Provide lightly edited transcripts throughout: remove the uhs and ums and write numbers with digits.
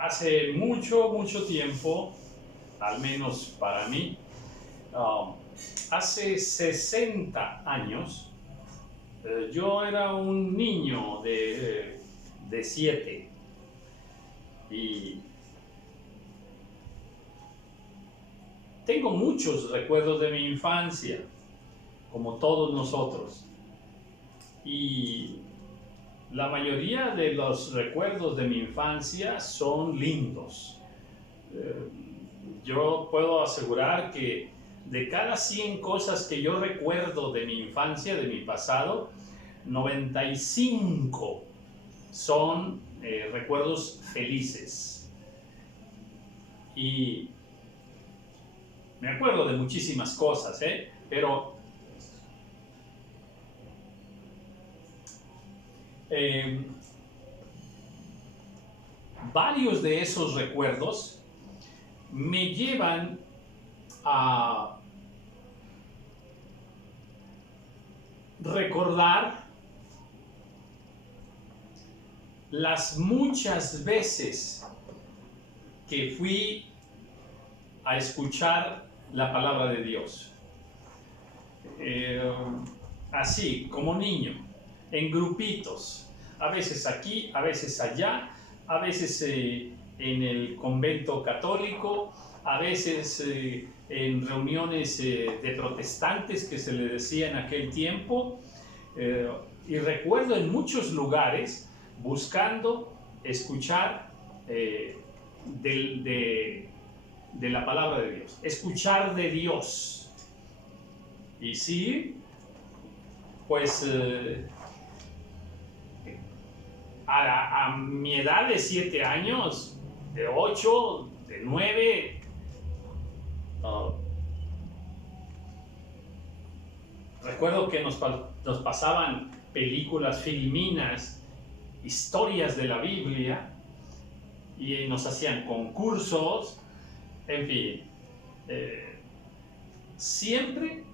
Hace mucho tiempo, al menos para mí, hace 60 años, yo era un niño de 7 y tengo muchos recuerdos de mi infancia, como todos nosotros. Y la mayoría de los recuerdos de mi infancia son lindos. Yo puedo asegurar que de cada 100 cosas que yo recuerdo de mi infancia, de mi pasado, 95 son recuerdos felices. Y me acuerdo de muchísimas cosas, pero varios de esos recuerdos me llevan a recordar las muchas veces que fui a escuchar la palabra de Dios. Así, como niño, en grupitos, a veces aquí, a veces allá, a veces en el convento católico, a veces en reuniones de protestantes que se le decía en aquel tiempo, y recuerdo en muchos lugares buscando escuchar de la palabra de Dios, escuchar de Dios. Y sí, pues a mi edad de 7 años, de 8, de 9, recuerdo que nos pasaban películas filminas, historias de la Biblia, y nos hacían concursos, en fin. Siempre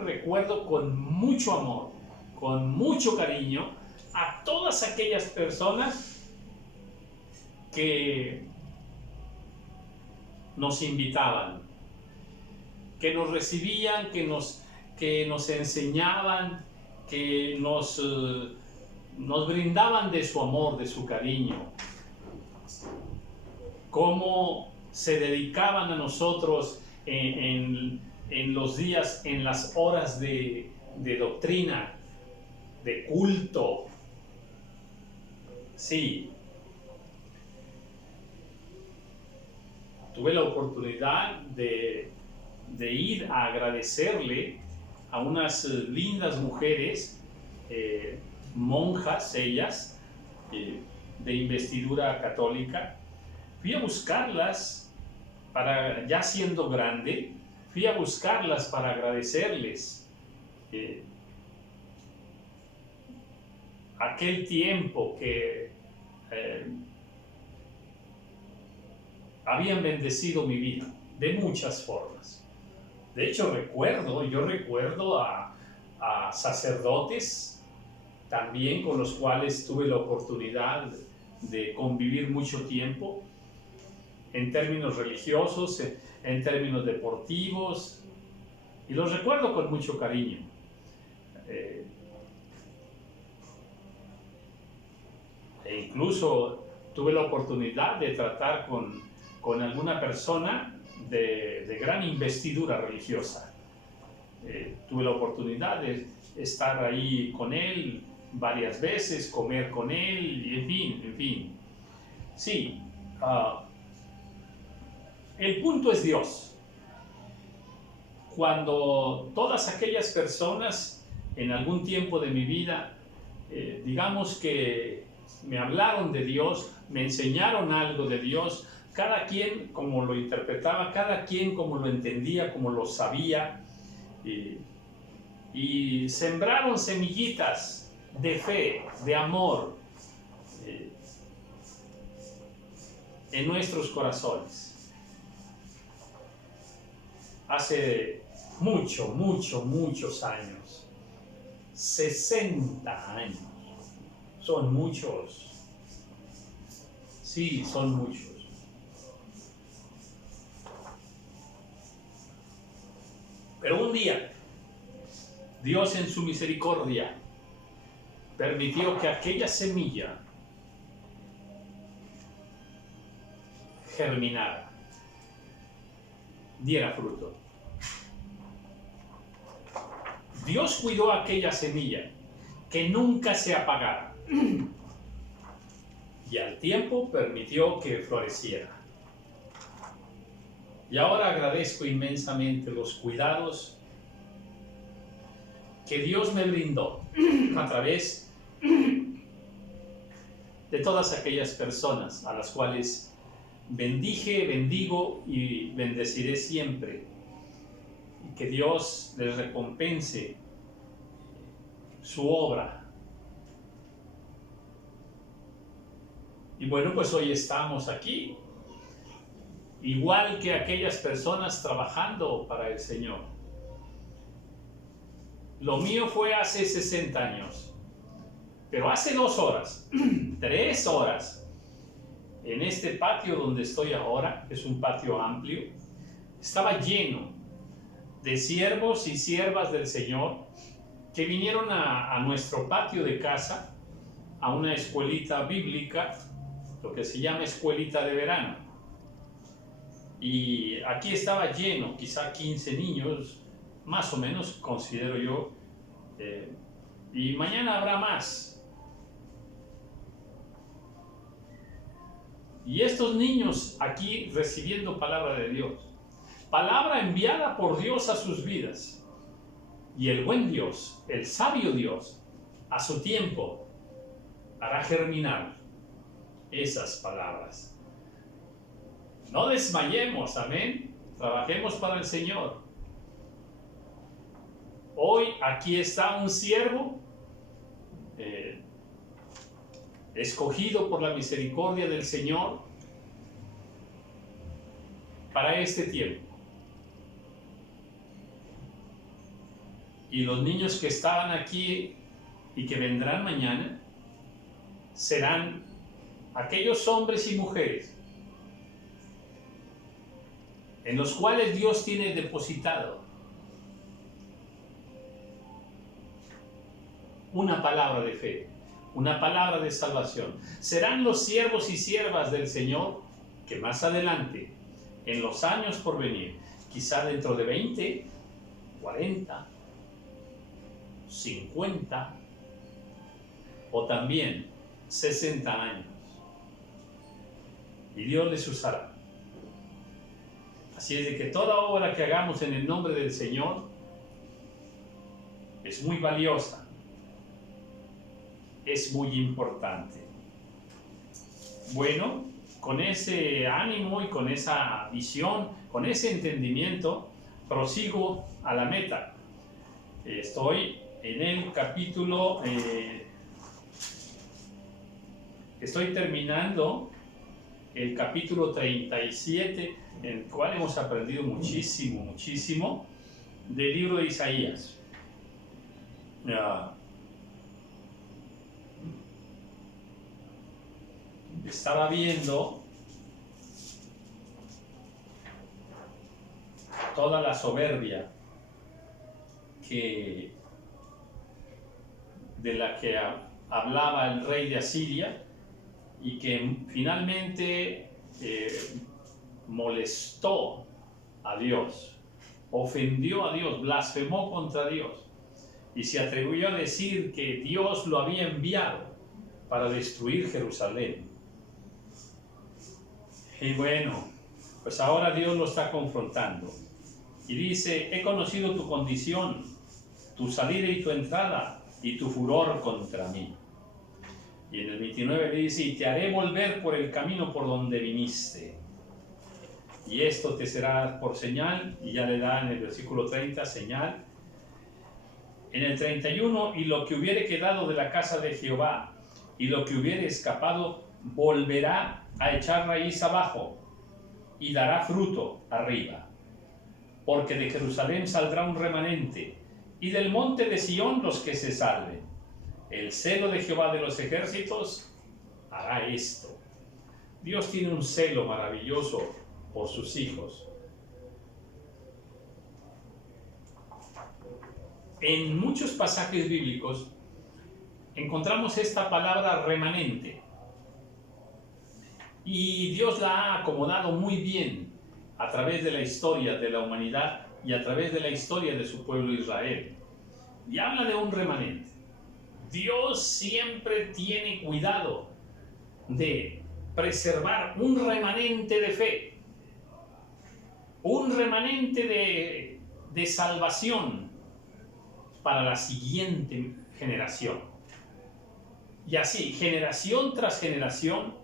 recuerdo con mucho amor, con mucho cariño, a todas aquellas personas que nos invitaban, que nos recibían, que nos enseñaban, que nos brindaban de su amor, de su cariño, cómo se dedicaban a nosotros en los días, en las horas de doctrina, de culto. Sí, tuve la oportunidad de ir a agradecerle a unas lindas mujeres, monjas ellas, de investidura católica. Fui a buscarlas ya siendo grande, fui a buscarlas para agradecerles aquel tiempo que habían bendecido mi vida de muchas formas. De hecho, yo recuerdo a sacerdotes también con los cuales tuve la oportunidad de convivir mucho tiempo, en términos religiosos, en términos deportivos, y los recuerdo con mucho cariño. E incluso tuve la oportunidad de tratar con alguna persona de gran investidura religiosa. Tuve la oportunidad de estar ahí con él varias veces, comer con él, y en fin. Sí, el punto es Dios. Cuando todas aquellas personas en algún tiempo de mi vida, digamos que me hablaron de Dios, me enseñaron algo de Dios, cada quien como lo interpretaba, cada quien como lo entendía, como lo sabía, y sembraron semillitas de fe, de amor en nuestros corazones. Hace muchos años, 60 años, son muchos. Sí, son muchos. Pero un día, Dios en su misericordia permitió que aquella semilla germinara, diera fruto. Dios cuidó aquella semilla, que nunca se apagara, y al tiempo permitió que floreciera. Y ahora agradezco inmensamente los cuidados que Dios me brindó a través de todas aquellas personas a las cuales bendije, bendigo y bendeciré siempre. Y que Dios les recompense su obra. Y bueno, pues hoy estamos aquí, igual que aquellas personas trabajando para el Señor. Lo mío fue hace 60 años, pero hace 2 horas, 3 horas, en este patio donde estoy ahora, que es un patio amplio, estaba lleno de siervos y siervas del Señor que vinieron a nuestro patio de casa, a una escuelita bíblica, lo que se llama escuelita de verano. Y aquí estaba lleno, quizá 15 niños, más o menos, considero yo, y mañana habrá más. Y estos niños aquí recibiendo palabra de Dios, palabra enviada por Dios a sus vidas. Y el buen Dios, el sabio Dios, a su tiempo hará germinar esas palabras. No desmayemos, amén. Trabajemos para el Señor. Hoy aquí está un siervo escogido por la misericordia del Señor para este tiempo. Y los niños que estaban aquí y que vendrán mañana serán aquellos hombres y mujeres en los cuales Dios tiene depositado una palabra de fe, una palabra de salvación. Serán los siervos y siervas del Señor que más adelante, en los años por venir, quizá dentro de 20, 40, 50 o también 60 años, y Dios les usará. Así es de que toda obra que hagamos en el nombre del Señor es muy valiosa, es muy importante. Bueno, con ese ánimo y con esa visión, con ese entendimiento, prosigo a la meta. Estoy en el capítulo, estoy terminando el capítulo 37, en el cual hemos aprendido muchísimo del libro de Isaías. Estaba viendo toda la soberbia de la que hablaba el rey de Asiria y que finalmente molestó a Dios, ofendió a Dios, blasfemó contra Dios y se atrevió a decir que Dios lo había enviado para destruir Jerusalén. Y bueno, pues ahora Dios lo está confrontando y dice: he conocido tu condición, tu salida y tu entrada y tu furor contra mí. Y en el 29 le dice: y te haré volver por el camino por donde viniste. Y esto te será por señal, y ya le da en el versículo 30 señal. En el 31, y lo que hubiere quedado de la casa de Jehová, y lo que hubiere escapado, volverá a echar raíz abajo, y dará fruto arriba. Porque de Jerusalén saldrá un remanente, y del monte de Sión los que se salven. El celo de Jehová de los ejércitos hará esto. Dios tiene un celo maravilloso por sus hijos. En muchos pasajes bíblicos encontramos esta palabra remanente. Y Dios la ha acomodado muy bien a través de la historia de la humanidad y a través de la historia de su pueblo Israel. Y habla de un remanente. Dios siempre tiene cuidado de preservar un remanente de fe, un remanente de salvación para la siguiente generación. Y así, generación tras generación,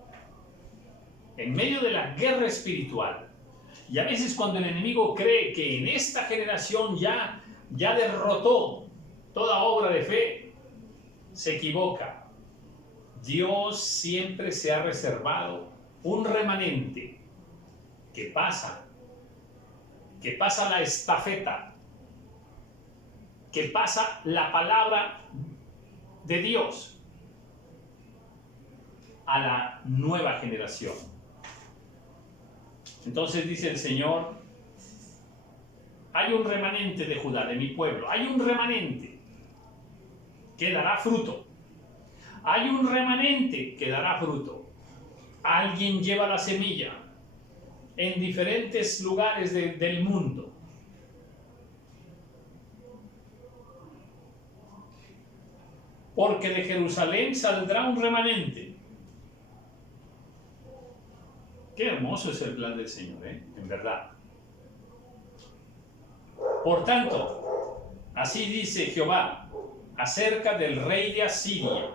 en medio de la guerra espiritual, y a veces cuando el enemigo cree que en esta generación ya derrotó toda obra de fe, se equivoca. Dios siempre se ha reservado un remanente que pasa la estafeta, que pasa la palabra de Dios a la nueva generación. Entonces dice el Señor, hay un remanente de Judá, de mi pueblo, hay un remanente que dará fruto. Hay un remanente que dará fruto. Alguien lleva la semilla en diferentes lugares del mundo. Porque de Jerusalén saldrá un remanente. Qué hermoso es el plan del Señor, en verdad. Por tanto, así dice Jehová acerca del rey de Asiria: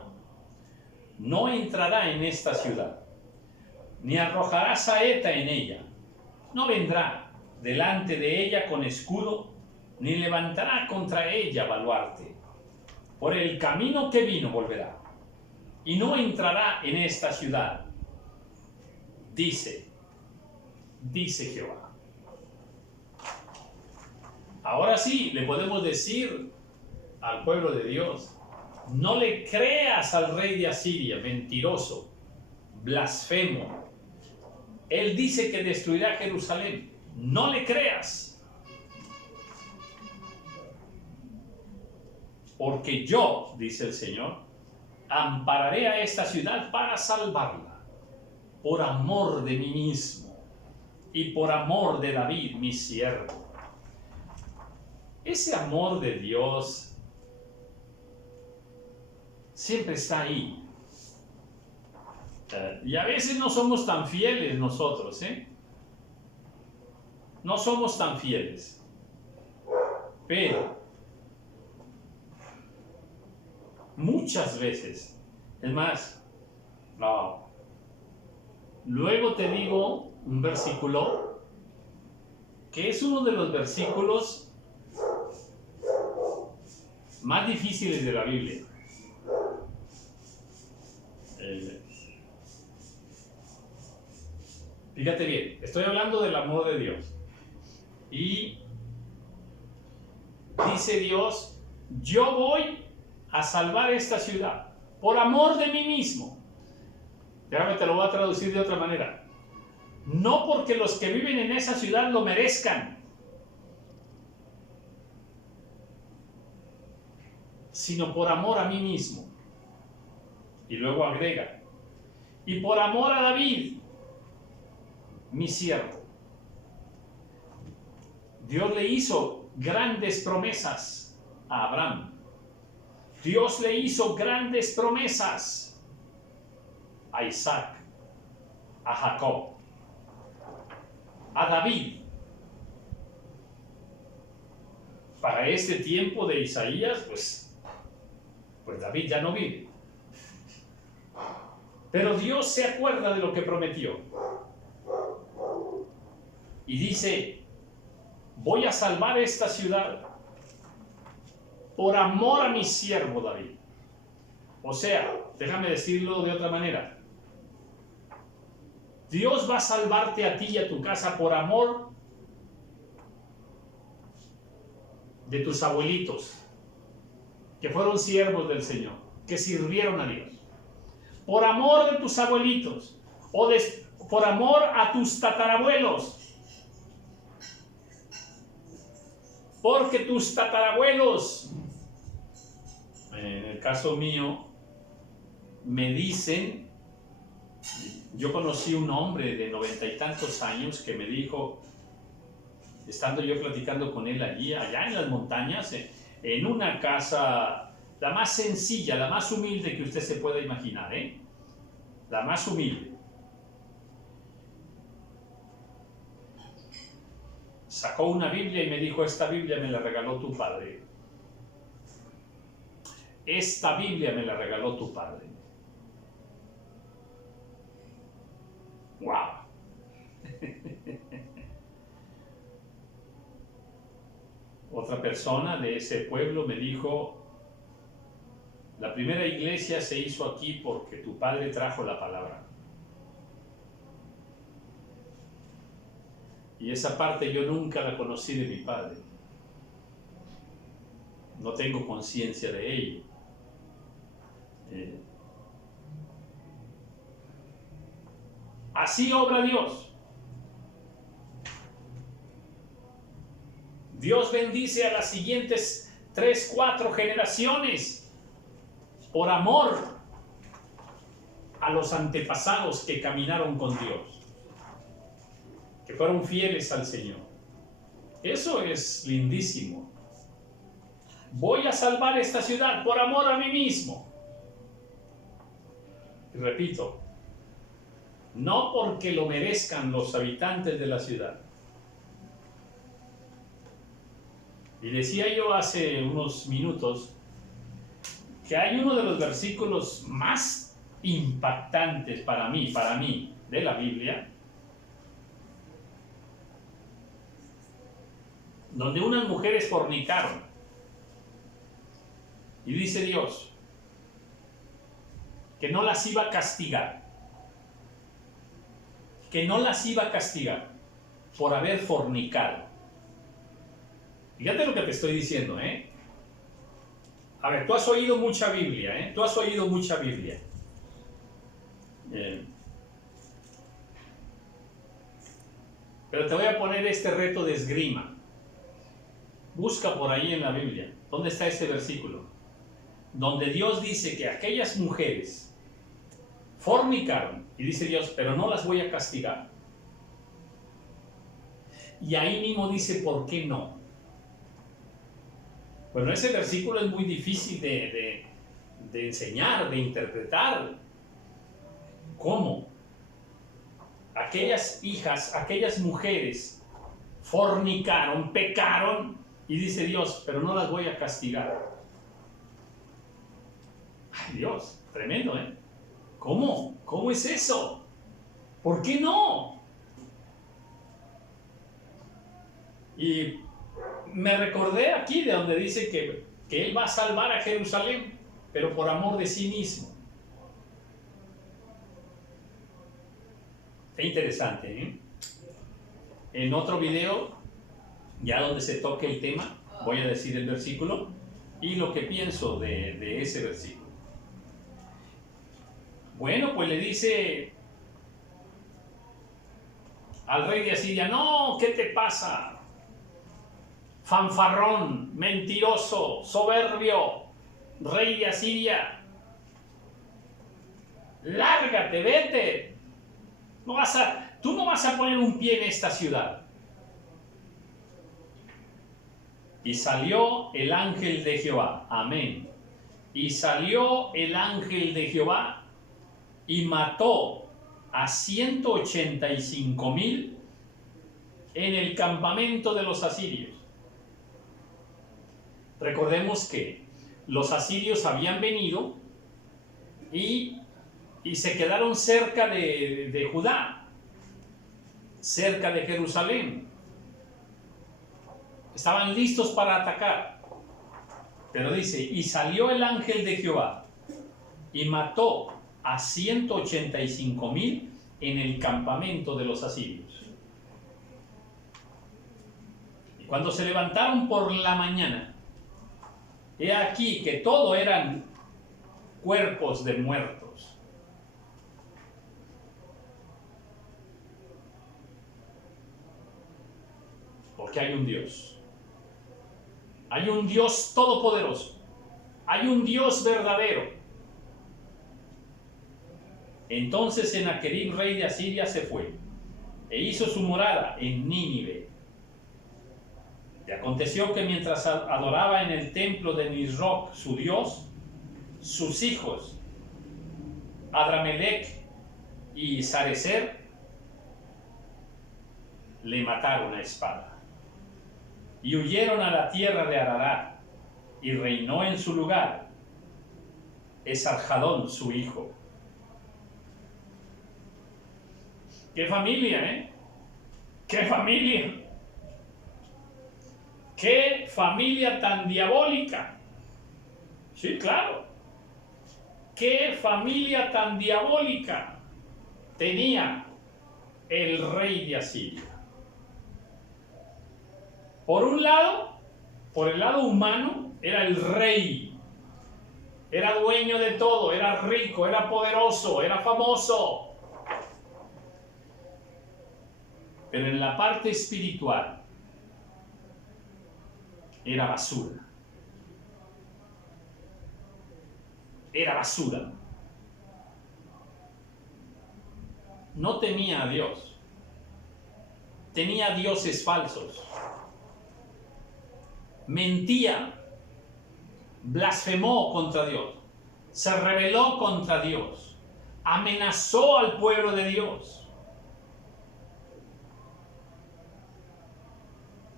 no entrará en esta ciudad, ni arrojará saeta en ella, no vendrá delante de ella con escudo, ni levantará contra ella baluarte. Por el camino que vino volverá, y no entrará en esta ciudad, dice Jehová. Ahora sí, le podemos decir al pueblo de Dios: no le creas al rey de Asiria, mentiroso, blasfemo. Él dice que destruirá Jerusalén. No le creas. Porque yo, dice el Señor, ampararé a esta ciudad para salvarla, por amor de mí mismo y por amor de David, mi siervo. Ese amor de Dios siempre está ahí. Y a veces no somos tan fieles nosotros, No somos tan fieles. Pero muchas veces, es más, no. Luego te digo un versículo que es uno de los versículos más difíciles de la Biblia. Fíjate bien, estoy hablando del amor de Dios. Y dice Dios: yo voy a salvar esta ciudad por amor de mí mismo. Déjame, te lo voy a traducir de otra manera. No porque los que viven en esa ciudad lo merezcan, sino por amor a mí mismo. Y luego agrega: y por amor a David, mi siervo. Dios le hizo grandes promesas a Abraham. Dios le hizo grandes promesas a Isaac, a Jacob, a David. Para este tiempo de Isaías, pues David ya no vive. Pero Dios se acuerda de lo que prometió. Y dice: voy a salvar esta ciudad por amor a mi siervo David. O sea, déjame decirlo de otra manera. Dios va a salvarte a ti y a tu casa por amor de tus abuelitos, que fueron siervos del Señor, que sirvieron a Dios. Por amor de tus abuelitos, o por amor a tus tatarabuelos. Porque tus tatarabuelos, en el caso mío, me dicen, yo conocí un hombre de 90 y tantos años que me dijo, estando yo platicando con él allí, allá en las montañas, en una casa, la más sencilla, la más humilde que usted se pueda imaginar, la más humilde. Sacó una Biblia y me dijo, esta Biblia me la regaló tu padre. Esta Biblia me la regaló tu padre. ¡Wow! Otra persona de ese pueblo me dijo, la primera iglesia se hizo aquí porque tu padre trajo la palabra. Y esa parte yo nunca la conocí de mi padre. No tengo conciencia de ello. Así obra Dios. Dios bendice a las siguientes 3, 4 generaciones por amor a los antepasados que caminaron con Dios, que fueron fieles al Señor. Eso es lindísimo. Voy a salvar esta ciudad por amor a mí mismo. Y repito, no porque lo merezcan los habitantes de la ciudad. Y decía yo hace unos minutos que hay uno de los versículos más impactantes para mí, de la Biblia, donde unas mujeres fornicaron. Y dice Dios que no las iba a castigar. Que no las iba a castigar por haber fornicado. Fíjate lo que te estoy diciendo, A ver, tú has oído mucha Biblia, Tú has oído mucha Biblia. Pero te voy a poner este reto de esgrima. Busca por ahí en la Biblia. ¿Dónde está ese versículo? Donde Dios dice que aquellas mujeres fornicaron. Y dice Dios, pero no las voy a castigar. Y ahí mismo dice, ¿por qué no? Bueno, ese versículo es muy difícil de enseñar, de interpretar. ¿Cómo? Aquellas hijas, aquellas mujeres fornicaron, pecaron, y dice Dios, pero no las voy a castigar. Ay, Dios, tremendo, ¿Cómo? ¿Cómo es eso? ¿Por qué no? Y me recordé aquí de donde dice que Él va a salvar a Jerusalén, pero por amor de sí mismo. Qué interesante, En otro video, ya donde se toque el tema, voy a decir el versículo y lo que pienso de ese versículo. Bueno, pues le dice al rey de Asiria, no, ¿qué te pasa? Fanfarrón, mentiroso, soberbio, rey de Asiria, lárgate, vete. Tú no vas a poner un pie en esta ciudad. Y salió el ángel de Jehová, amén. Y salió el ángel de Jehová y mató a 185,000 en el campamento de los asirios. Recordemos que los asirios habían venido y se quedaron cerca de Judá, cerca de Jerusalén. Estaban listos para atacar. Pero dice, y salió el ángel de Jehová y mató a 185,000 en el campamento de los asirios. Y cuando se levantaron por la mañana, he aquí que todo eran cuerpos de muertos. que hay un Dios. Hay un Dios todopoderoso. Hay un Dios verdadero. Entonces Sennacherib, rey de Asiria, se fue e hizo su morada en Nínive. Y aconteció que mientras adoraba en el templo de Nisroch, su dios, sus hijos, Adramelech y Sarecer, le mataron a espada. Y huyeron a la tierra de Ararat, y reinó en su lugar Esarhadón, su hijo. ¡Qué familia, eh! ¡Qué familia! ¡Qué familia tan diabólica! Sí, claro. ¡Qué familia tan diabólica tenía el rey de Asiria! Por un lado, por el lado humano, era el rey. Era dueño de todo, era rico, era poderoso, era famoso. Pero en la parte espiritual, era basura. Era basura. No temía a Dios. Tenía dioses falsos. Mentía. Blasfemó contra Dios. Se rebeló contra Dios. Amenazó al pueblo de Dios.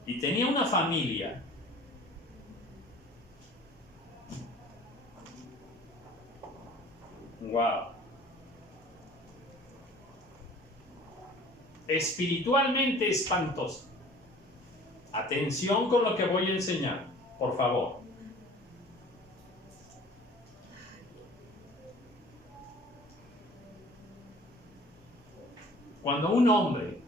Y tenía una familia wow, espiritualmente espantosa. Atención con lo que voy a enseñar, por favor. Cuando un hombre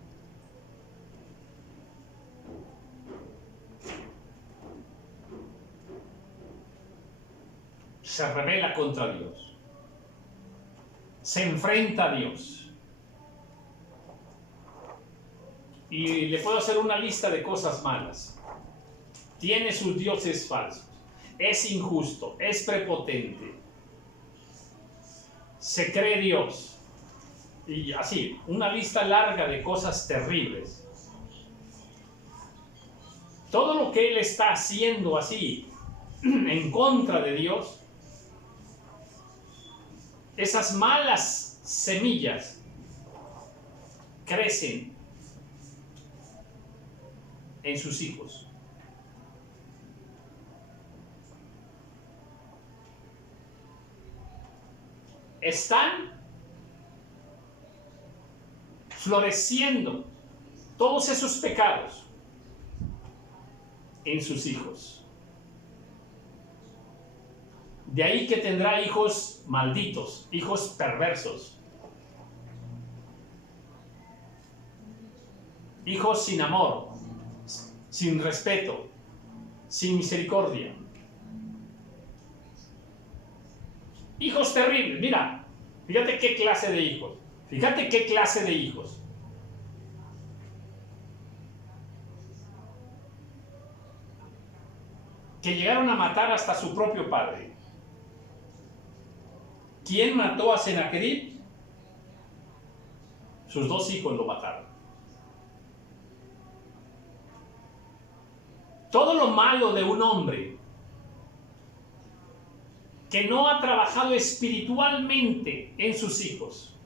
se rebela contra Dios, se enfrenta a Dios, y le puedo hacer una lista de cosas malas. Tiene sus dioses falsos, es injusto, es prepotente, se cree Dios, y así, una lista larga de cosas terribles. Todo lo que él está haciendo así, en contra de Dios, esas malas semillas crecen en sus hijos. Están floreciendo todos esos pecados en sus hijos. De ahí que tendrá hijos malditos, hijos perversos, hijos sin amor, sin respeto, sin misericordia. Hijos terribles. Mira, fíjate qué clase de hijos. Fíjate qué clase de hijos. Que llegaron a matar hasta su propio padre. ¿Quién mató a Sennacherib? Sus dos hijos lo mataron. Todo lo malo de un hombre que no ha trabajado espiritualmente en sus hijos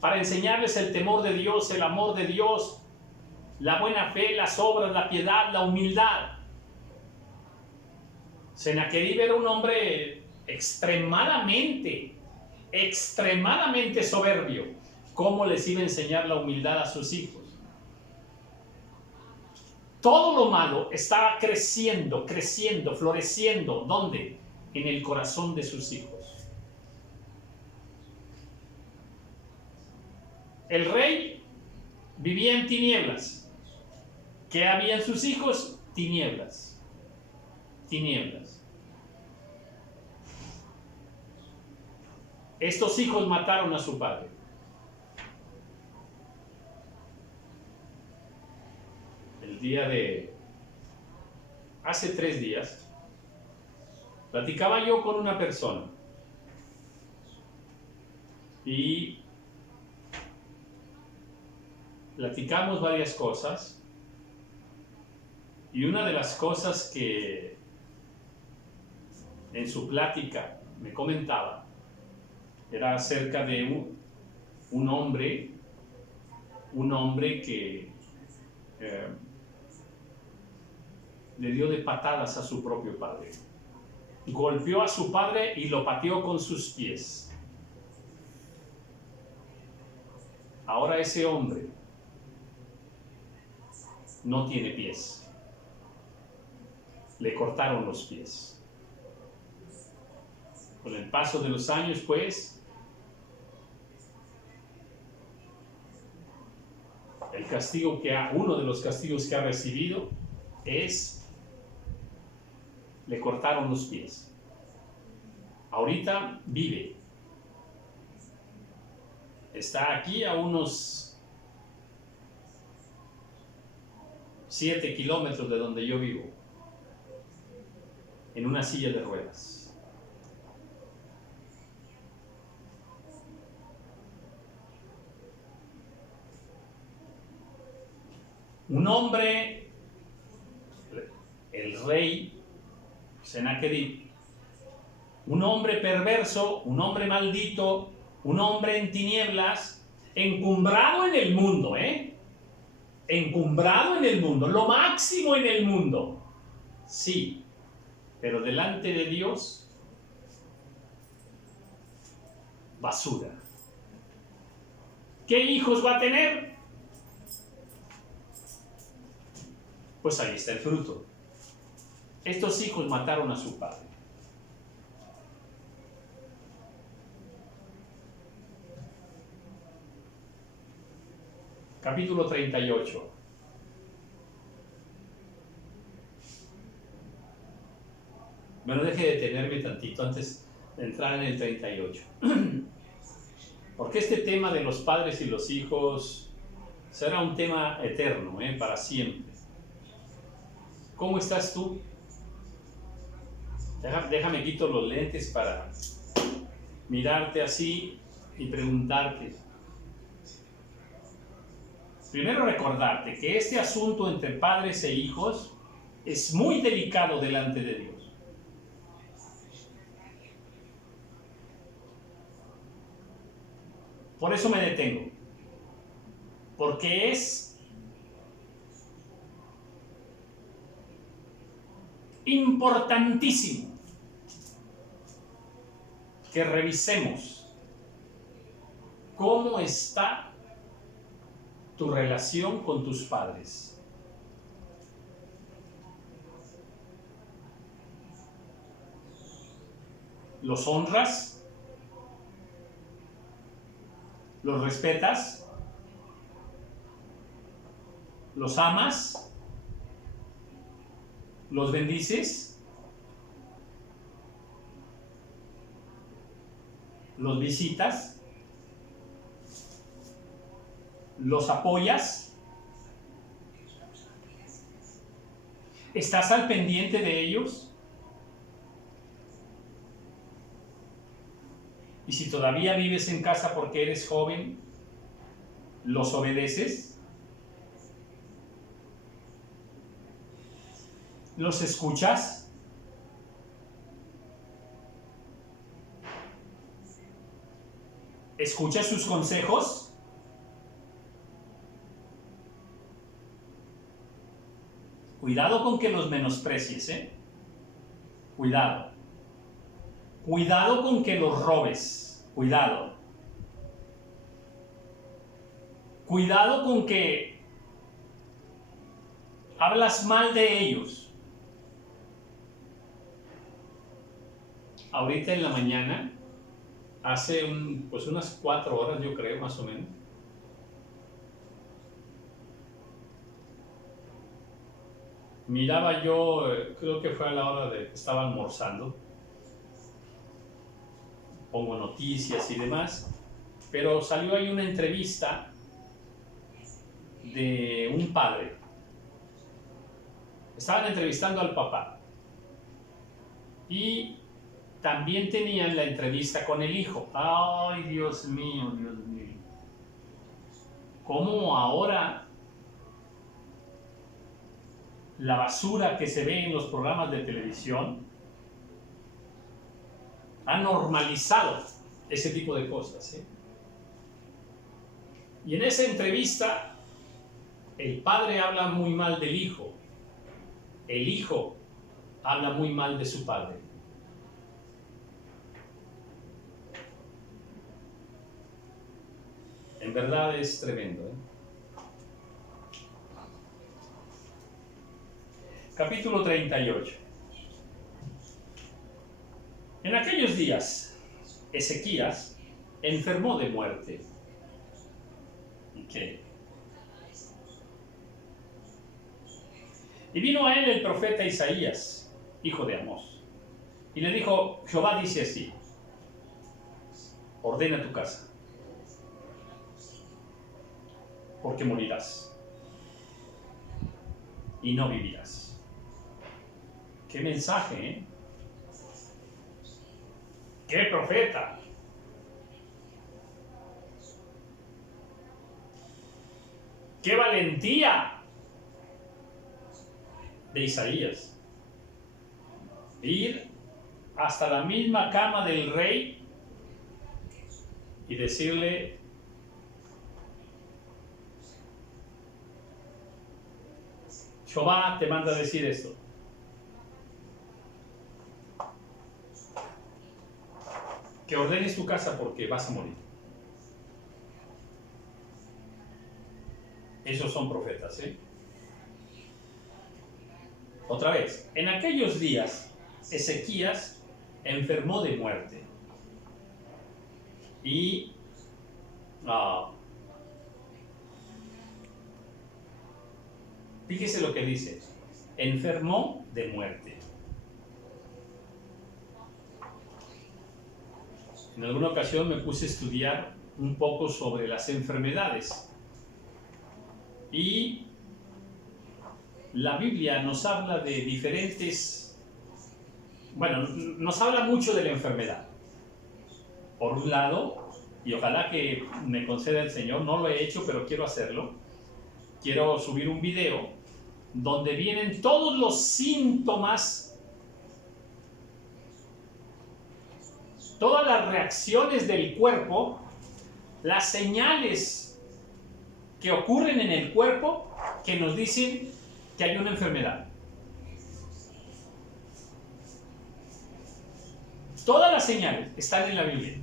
para enseñarles el temor de Dios, el amor de Dios, la buena fe, las obras, la piedad, la humildad. Sennacherib era un hombre extremadamente soberbio. ¿Cómo les iba a enseñar la humildad a sus hijos? Todo lo malo estaba creciendo, floreciendo. ¿Dónde? En el corazón de sus hijos. El rey vivía en tinieblas. ¿Qué había en sus hijos? Tinieblas. Tinieblas. Estos hijos mataron a su padre. El día de hace 3 días, platicaba yo con una persona y platicamos varias cosas, y una de las cosas que en su plática me comentaba era acerca de un hombre que le dio de patadas a su propio padre. Golpeó a su padre y lo pateó con sus pies. Ahora ese hombre no tiene pies. Le cortaron los pies. Con el paso de los años, pues, uno de los castigos que ha recibido es, le cortaron los pies. Ahorita vive. Está aquí a unos 7 kilómetros de donde yo vivo, en una silla de ruedas. Un hombre, el rey Sennacherib, un hombre perverso, un hombre maldito, un hombre en tinieblas, encumbrado en el mundo, encumbrado en el mundo, lo máximo en el mundo, sí, pero delante de Dios, basura. ¿Qué hijos va a tener? Pues ahí está el fruto. Estos hijos mataron a su padre. Capítulo 38. Bueno, deje de detenerme tantito antes de entrar en el 38. Porque este tema de los padres y los hijos será un tema eterno, para siempre. ¿Cómo estás tú? Déjame quito los lentes para mirarte así y preguntarte. Primero recordarte que este asunto entre padres e hijos es muy delicado delante de Dios. Por eso me detengo. Porque es importantísimo que revisemos cómo está tu relación con tus padres. ¿Los honras? ¿Los respetas? ¿Los amas? ¿Los bendices? ¿Los visitas? ¿Los apoyas? ¿Estás al pendiente de ellos? Y si todavía vives en casa porque eres joven, ¿los obedeces? ¿Los escuchas? ¿Escuchas sus consejos? Cuidado con que los menosprecies, Cuidado. Cuidado con que los robes. Cuidado. Cuidado con que hablas mal de ellos. Ahorita en la mañana, hace unas 4 horas, yo creo, más o menos, miraba yo, creo que fue a la hora de que estaba almorzando, pongo noticias y demás, pero salió ahí una entrevista de un padre. estaban entrevistando al papá. Y también tenían la entrevista con el hijo. Ay, Dios mío, Dios mío. ¿Cómo ahora la basura que se ve en los programas de televisión ha normalizado ese tipo de cosas, ¿eh? Y en esa entrevista, el padre habla muy mal del hijo. El hijo habla muy mal de su padre. En verdad es tremendo, ¿eh? Capítulo 38. En aquellos días, Ezequías enfermó de muerte. Okay. Y vino a él el profeta Isaías, hijo de Amós, y le dijo: Jehová dice así: ordena tu casa, porque morirás y no vivirás. Qué mensaje, ¿eh? ¡Qué profeta! ¡Qué valentía de Isaías! Ir hasta la misma cama del rey y decirle: Jehová te manda a decir esto. Que ordenes tu casa porque vas a morir. Esos son profetas, ¿eh? Otra vez, en aquellos días, Ezequías enfermó de muerte. Y fíjese lo que dice: enfermó de muerte. En alguna ocasión me puse a estudiar un poco sobre las enfermedades. Y la Biblia nos habla de diferentes, bueno, nos habla mucho de la enfermedad. Por un lado, y ojalá que me conceda el Señor, no lo he hecho, pero quiero hacerlo. Quiero subir un video donde vienen todos los síntomas, todas las reacciones del cuerpo, las señales que ocurren en el cuerpo que nos dicen que hay una enfermedad. Todas las señales están en la Biblia,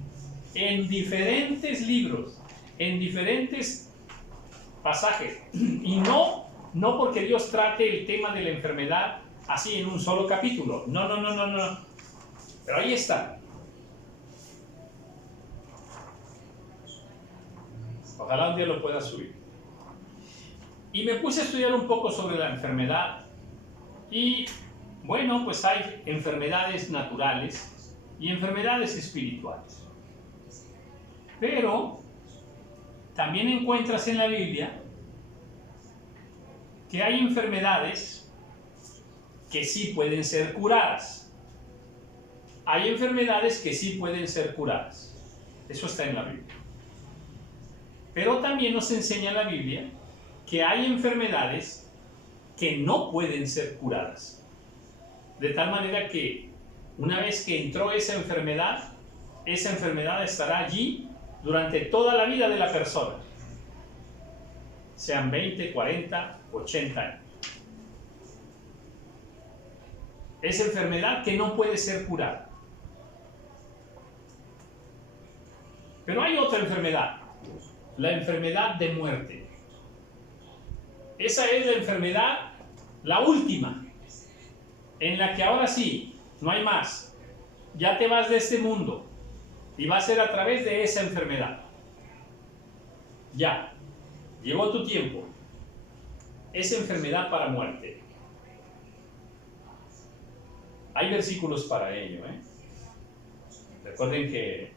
en diferentes libros, en diferentes pasajes. Y no porque Dios trate el tema de la enfermedad así en un solo capítulo. No. Pero ahí está. Ojalá un día lo pueda subir. Y me puse a estudiar un poco sobre la enfermedad. Y bueno, pues hay enfermedades naturales y enfermedades espirituales. Pero también encuentras en la Biblia que hay enfermedades que sí pueden ser curadas. Hay enfermedades que sí pueden ser curadas. Eso está en la Biblia. Pero también nos enseña la Biblia que hay enfermedades que no pueden ser curadas. De tal manera que una vez que entró esa enfermedad estará allí durante toda la vida de la persona. Sean 20, 40, 80 años. Es enfermedad que no puede ser curada. Pero hay otra enfermedad, la enfermedad de muerte. Esa es la enfermedad, la última, en la que ahora sí, no hay más. Ya te vas de este mundo y va a ser a través de esa enfermedad. Ya, llegó tu tiempo. Es enfermedad para muerte. Hay versículos para ello, ¿eh? Recuerden que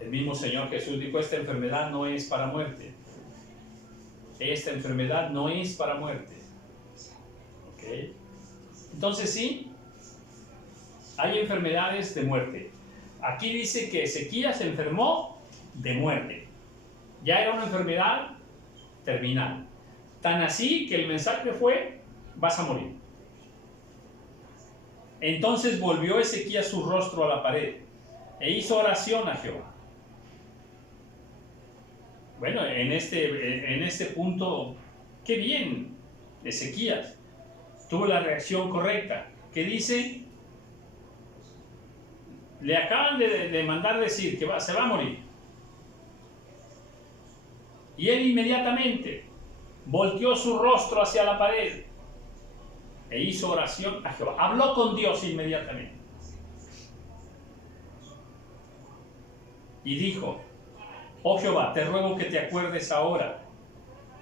el mismo Señor Jesús dijo: esta enfermedad no es para muerte. esta enfermedad no es para muerte. ¿Ok? Entonces sí, hay enfermedades de muerte. Aquí dice que Ezequías se enfermó de muerte. Ya era una enfermedad terminal. Tan así que el mensaje fue, vas a morir. Entonces volvió Ezequías su rostro a la pared e hizo oración a Jehová. Bueno, en este punto, qué bien, Ezequías tuvo la reacción correcta. ¿Qué dice? Le acaban de mandar decir que se va a morir. Y él inmediatamente volteó su rostro hacia la pared e hizo oración a Jehová. Habló con Dios inmediatamente. Y dijo, oh Jehová, te ruego que te acuerdes ahora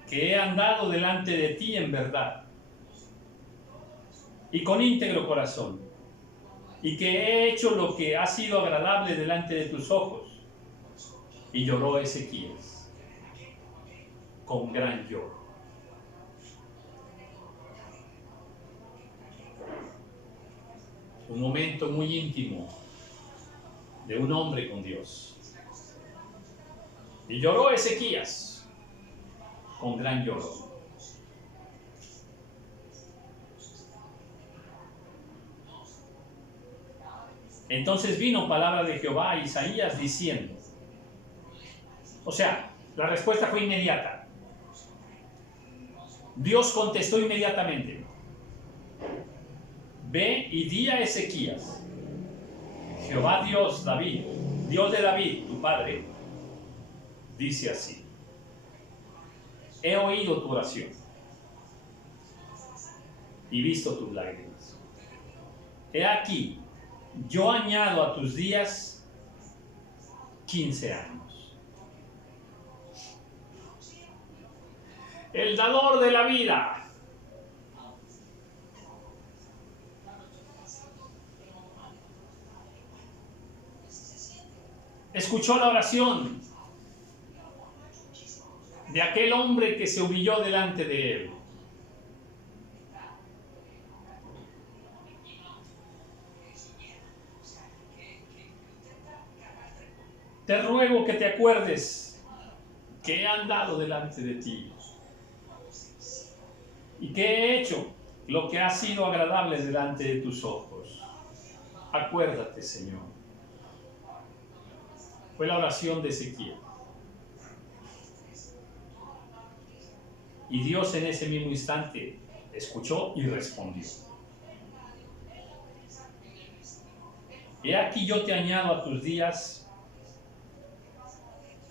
que he andado delante de ti en verdad y con íntegro corazón, y que he hecho lo que ha sido agradable delante de tus ojos. Y lloró Ezequías con gran lloro. Un momento muy íntimo de un hombre con Dios. Y lloró Ezequías con gran lloro. Entonces vino palabra de Jehová a Isaías diciendo, o sea, la respuesta fue inmediata. Dios contestó inmediatamente, ve y di a Ezequías, Jehová Dios de David, tu padre, dice así, he oído tu oración y visto tus lágrimas. He aquí, yo añado a tus días 15 años. El dador de la vida escuchó la oración de aquel hombre que se humilló delante de él. Te ruego que te acuerdes que he andado delante de ti y que he hecho lo que ha sido agradable delante de tus ojos. Acuérdate, Señor. Fue la oración de Ezequiel. Y Dios en ese mismo instante escuchó y respondió. He aquí yo te añado a tus días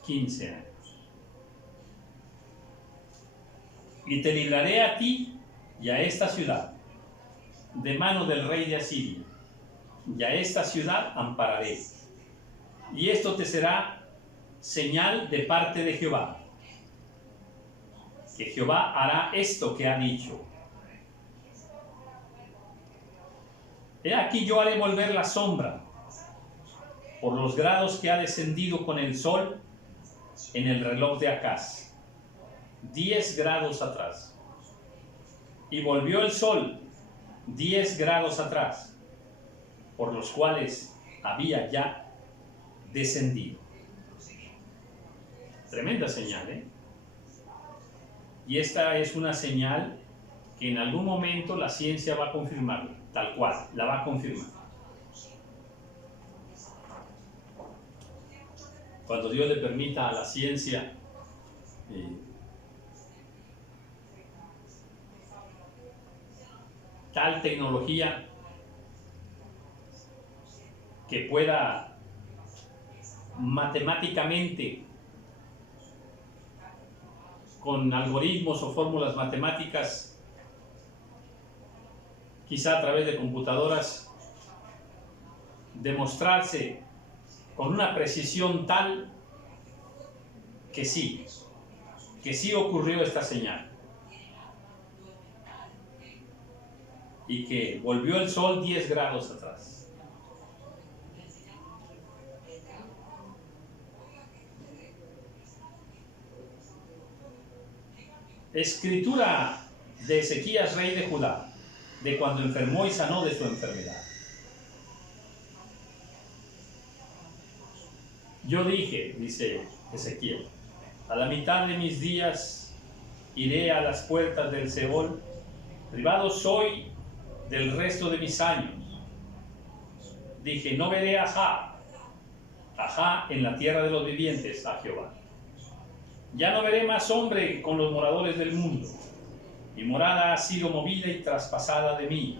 15 años. Y te libraré a ti y a esta ciudad de mano del rey de Asiria, y a esta ciudad ampararé. Y esto te será señal de parte de Jehová, que Jehová hará esto que ha dicho. He aquí yo haré volver la sombra por los grados que ha descendido con el sol en el reloj de Acaz, 10 grados atrás. Y volvió el sol 10 grados atrás, por los cuales había ya descendido. Tremenda señal, ¿eh? Y esta es una señal que en algún momento la ciencia va a confirmar, tal cual, la va a confirmar. Cuando Dios le permita a la ciencia tal tecnología que pueda matemáticamente, con algoritmos o fórmulas matemáticas, quizá a través de computadoras, demostrarse con una precisión tal que sí ocurrió esta señal y que volvió el sol 10 grados atrás. Escritura de Ezequías, rey de Judá, de cuando enfermó y sanó de su enfermedad. Yo dije, dice Ezequiel, a la mitad de mis días iré a las puertas del Seol, privado soy del resto de mis años. Dije, no veré a Jah en la tierra de los vivientes, a Jehová. Ya no veré más hombre con los moradores del mundo. Mi morada ha sido movida y traspasada de mí,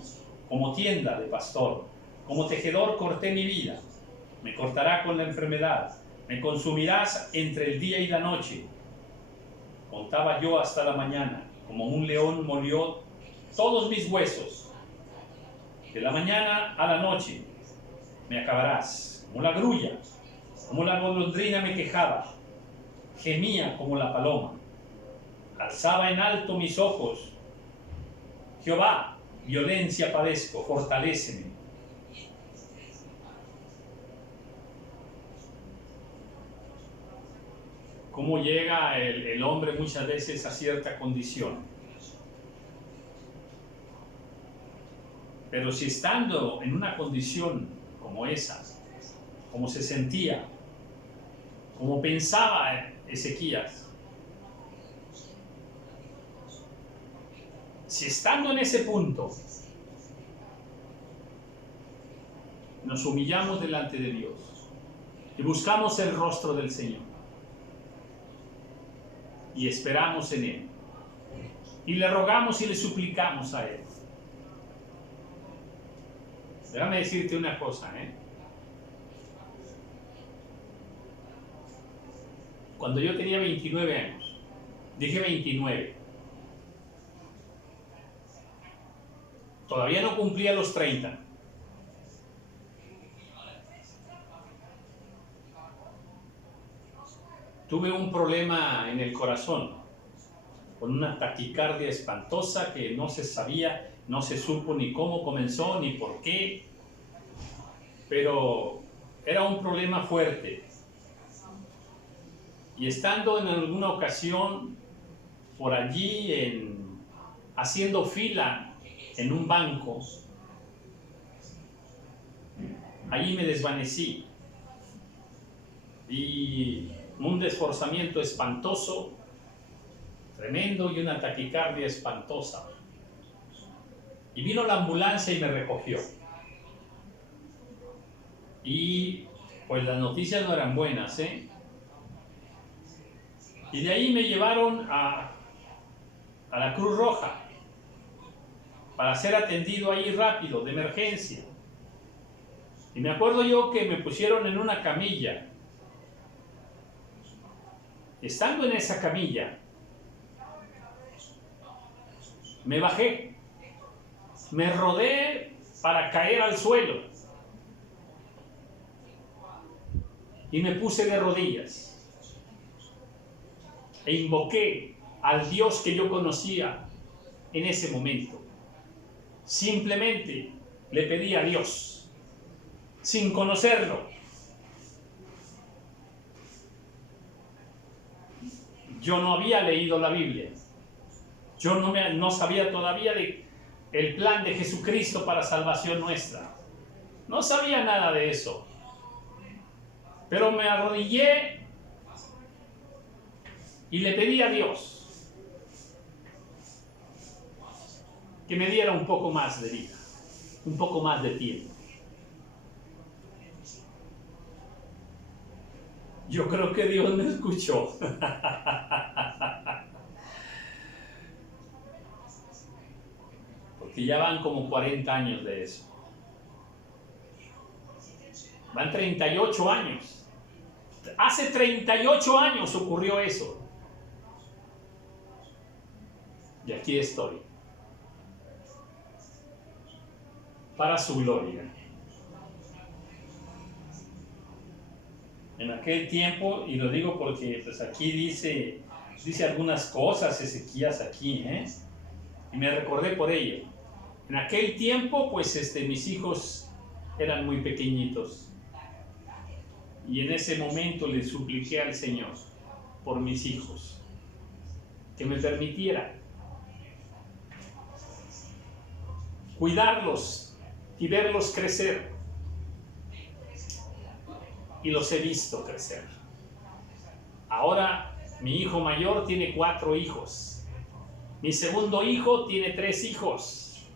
como tienda de pastor, como tejedor corté mi vida. Me cortará con la enfermedad, me consumirás entre el día y la noche. Contaba yo hasta la mañana, como un león molió todos mis huesos. De la mañana a la noche me acabarás, como la grulla, como la golondrina me quejaba, gemía como la paloma, alzaba en alto mis ojos. Jehová, violencia padezco, fortaléceme. ¿Cómo llega el hombre muchas veces a cierta condición? Pero si estando en una condición como esa, como se sentía, como pensaba Ezequías, si estando en ese punto nos humillamos delante de Dios y buscamos el rostro del Señor y esperamos en Él y le rogamos y le suplicamos a Él, déjame decirte una cosa, Cuando yo tenía 29 años, dije 29, todavía no cumplía los 30. Tuve un problema en el corazón, con una taquicardia espantosa que no se sabía, no se supo ni cómo comenzó ni por qué, pero era un problema fuerte. Y estando en alguna ocasión por allí haciendo fila en un banco, allí me desvanecí y un desforzamiento espantoso, tremendo, y una taquicardia espantosa. Y vino la ambulancia y me recogió. Y pues las noticias no eran buenas, Y de ahí me llevaron a la Cruz Roja para ser atendido ahí rápido, de emergencia. Y me acuerdo yo que me pusieron en una camilla. Estando en esa camilla, me bajé, me rodé para caer al suelo y me puse de rodillas e invoqué al Dios que yo conocía en ese momento. Simplemente le pedí a Dios, sin conocerlo. Yo no había leído la Biblia. Yo no sabía todavía el plan de Jesucristo para salvación nuestra. No sabía nada de eso. Pero me arrodillé y le pedí a Dios que me diera un poco más de vida, un poco más de tiempo. Yo creo que Dios me escuchó. Porque ya van como 40 años de eso. Van 38 años. Hace 38 años ocurrió eso. Y aquí estoy. Para su gloria. En aquel tiempo, y lo digo porque pues aquí dice algunas cosas Ezequías aquí, y me recordé por ello. En aquel tiempo, pues mis hijos eran muy pequeñitos. Y en ese momento le supliqué al Señor por mis hijos, que me permitiera cuidarlos y verlos crecer. Y los he visto crecer. Ahora mi hijo mayor tiene 4 hijos. Mi segundo hijo tiene 3 hijos.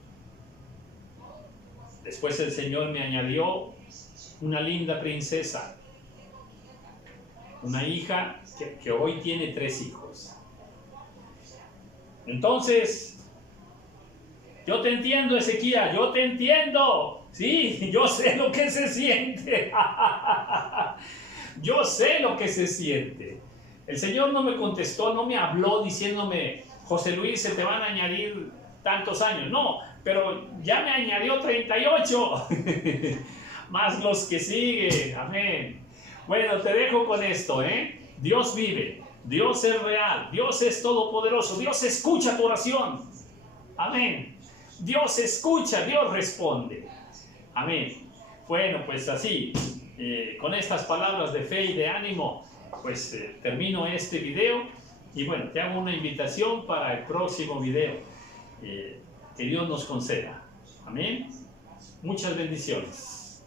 Después el Señor me añadió una linda princesa, una hija que hoy tiene 3 hijos. Entonces, yo te entiendo, Ezequiel, yo te entiendo. Sí, yo sé lo que se siente. Yo sé lo que se siente. El Señor no me contestó, no me habló diciéndome, José Luis, se te van a añadir tantos años. No, pero ya me añadió 38. Más los que siguen. Amén. Bueno, te dejo con esto, ¿eh? Dios vive, Dios es real, Dios es todopoderoso, Dios escucha tu oración. Amén. Dios escucha, Dios responde. Amén. Bueno, pues así, con estas palabras de fe y de ánimo, pues termino este video y bueno, te hago una invitación para el próximo video que Dios nos conceda. Amén. Muchas bendiciones.